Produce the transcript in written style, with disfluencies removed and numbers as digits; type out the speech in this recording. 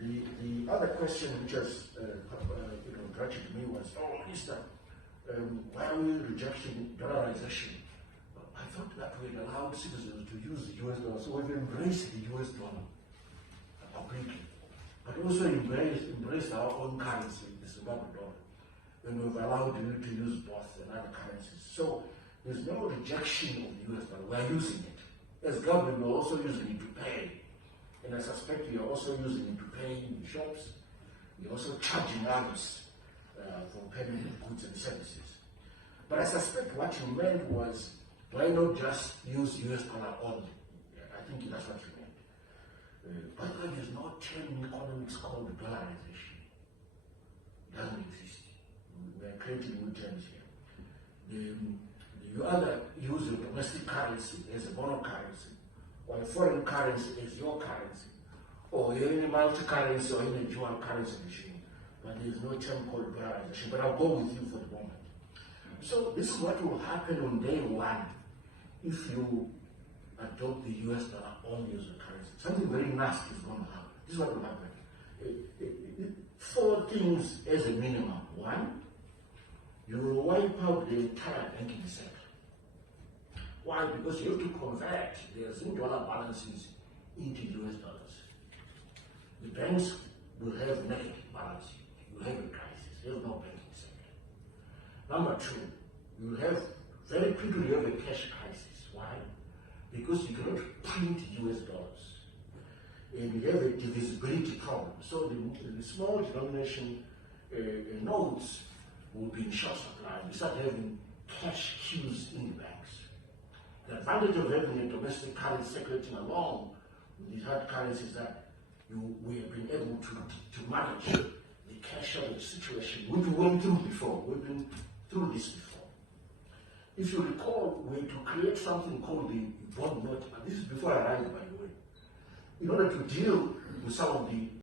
The other question which has attracted me was, Minister, why are we rejecting dollarization? I thought that we had allowed citizens to use the US dollar, so we've embraced the US dollar completely, but also embraced our own currency, the Zimbabwe dollar, and we've allowed you to use both and other currencies. So there's no rejection of the US dollar. We're using it. As government, we're also using it to pay. And I suspect we are also using it to pay in shops. We're also charging others for payment of goods and services. But I suspect what you meant was, why not just use US dollar only? I think that's what you meant. By the way, there's no term in economics called dollarization. It doesn't exist. We are creating new terms here. You either use your domestic currency as a mono currency, or a foreign currency as your currency, or you're in a multi-currency or in a dual currency regime. But there's no term called dollarization. But I'll go with you for the moment. So this is what will happen on day one if you adopt the US dollar only as a currency. Something very nasty is going to happen. This is what will happen. 4 things as a minimum. 1, you will wipe out the entire banking sector. Why? Because you have to convert their Zim dollar balances into US dollars. The banks will have negative balance. You will have a crisis. There is no banking sector. Number 2, you will have very quickly you have a cash crisis. Why? Because you cannot print US dollars. And you have a divisibility problem. So the small denomination notes will be in short supply. You start having cash queues in the banks. The advantage of having a domestic currency circulating along with these hard currencies is that we have been able to manage the cash shortage situation, which we went through before. We've been through this before. If you recall, we had to create something called the bond note, and this is before I arrived, by the way, in order to deal with some of the